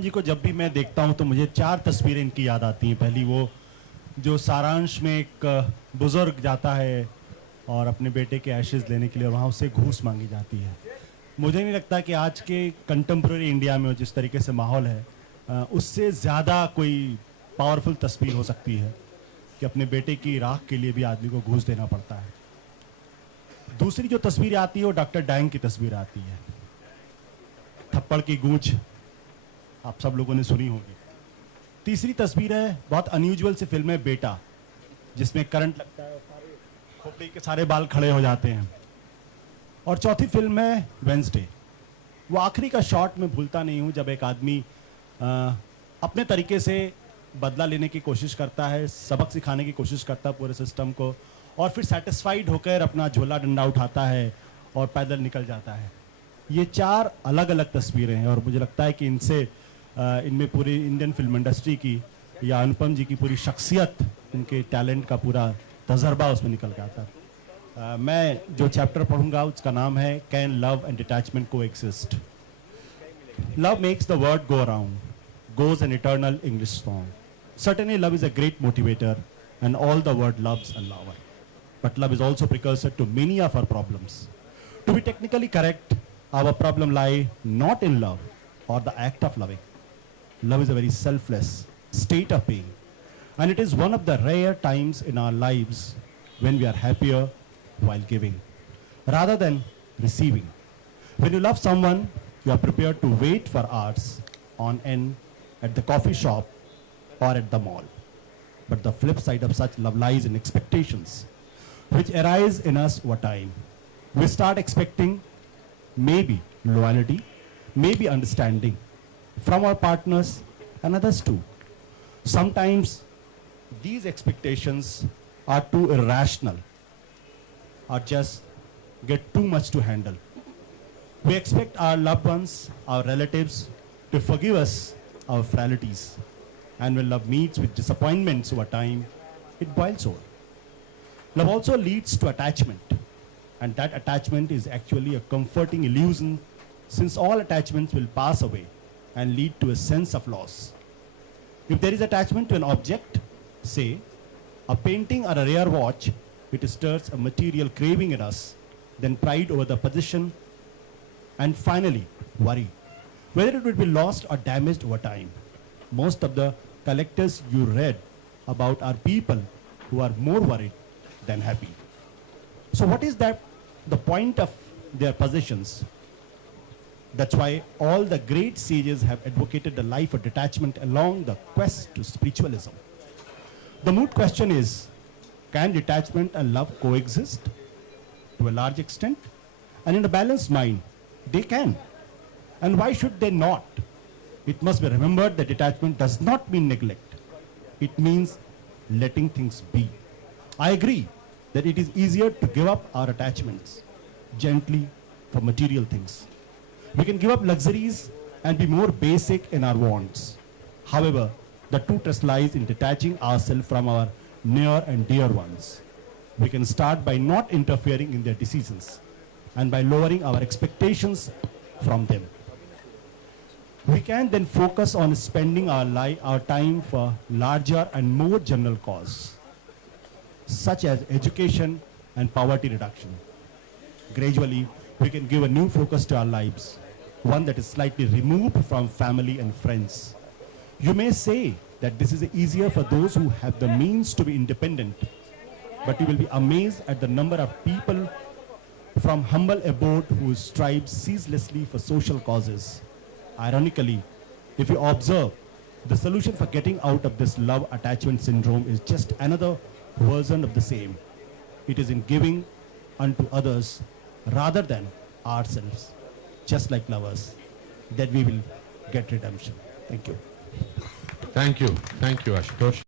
जी को जब भी मैं देखता हूं तो मुझे चार तस्वीरें इनकी याद आती हैं। पहली वो जो सारांश में एक बुजुर्ग जाता है और अपने बेटे के एशेज लेने के लिए वहाँ उससे घूस मांगी जाती है। मुझे नहीं लगता कि आज के कंटेम्प्रेरी इंडिया में जिस तरीके से माहौल है उससे ज़्यादा कोई पावरफुल तस्वीर हो सकती है कि अपने बेटे की राख के लिए भी आदमी को घूस देना पड़ता है। दूसरी जो तस्वीर आती है वो डॉक्टर डैंग की तस्वीर आती है। थप्पड़ की गूंज आप सब लोगों ने सुनी होगी। तीसरी तस्वीर है बहुत अनयूजुअल सी फिल्म है बेटा, जिसमें करंट लगता है, खोपड़ी के सारे बाल खड़े हो जाते हैं। और चौथी फिल्म है वेंसडे। वो आखिरी का शॉट मैं भूलता नहीं हूँ जब एक आदमी अपने तरीके से बदला लेने की कोशिश करता है, सबक सिखाने की कोशिश करता है पूरे सिस्टम को, और फिर सेटिस्फाइड होकर अपना झोला डंडा उठाता है और पैदल निकल जाता है। ये चार अलग अलग तस्वीरें हैं और मुझे लगता है कि इनमें पूरी इंडियन फिल्म इंडस्ट्री की या अनुपम जी की पूरी शख्सियत, उनके टैलेंट का पूरा तजर्बा उसमें निकल के आता है। मैं जो चैप्टर पढ़ूंगा उसका नाम है कैन लव एंड डिटैचमेंट को exist. Love makes the word go around, goes an eternal English song. Certainly love is a great motivator and all the world loves a lover. But love is also precursor to many of our problems. To be technically correct, our problem lie not in love or the act of loving. Love is a very selfless state of being. And it is one of the rare times in our lives when we are happier while giving rather than receiving. When you love someone, you are prepared to wait for hours on end at the coffee shop or at the mall. But the flip side of such love lies in expectations, which arise in us over time. We start expecting maybe loyalty, maybe understanding from our partners and others too. Sometimes these expectations are too irrational or just get too much to handle. We expect our loved ones, our relatives, to forgive us our frailties. And when love meets with disappointments over time, it boils over. Love also leads to attachment. And that attachment is actually a comforting illusion, since all attachments will pass away and lead to a sense of loss. If there is attachment to an object, say a painting or a rare watch, it stirs a material craving in us, then pride over the possession, and finally worry whether it would be lost or damaged over time. Most of the collectors you read about are people who are more worried than happy. So what is that the point of their possessions? That's why all the great sages have advocated the life of detachment along the quest to spiritualism. The moot question is, can detachment and love coexist? To a large extent, and in a balanced mind, they can. And why should they not? It must be remembered that detachment does not mean neglect. It means letting things be. I agree that it is easier to give up our attachments gently for material things. We can give up luxuries and be more basic in our wants. However, the true test lies in detaching ourselves from our near and dear ones. We can start by not interfering in their decisions and by lowering our expectations from them. We can then focus on spending our time for larger and more general cause, such as education and poverty reduction. Gradually, we can give a new focus to our lives, one that is slightly removed from family and friends. You may say that this is easier for those who have the means to be independent, but you will be amazed at the number of people from humble abode who strive ceaselessly for social causes. Ironically, if you observe, the solution for getting out of this love attachment syndrome is just another version of the same. It is in giving unto others rather than ourselves, just like lovers, that we will get redemption. Thank you. Thank you, Ashutosh.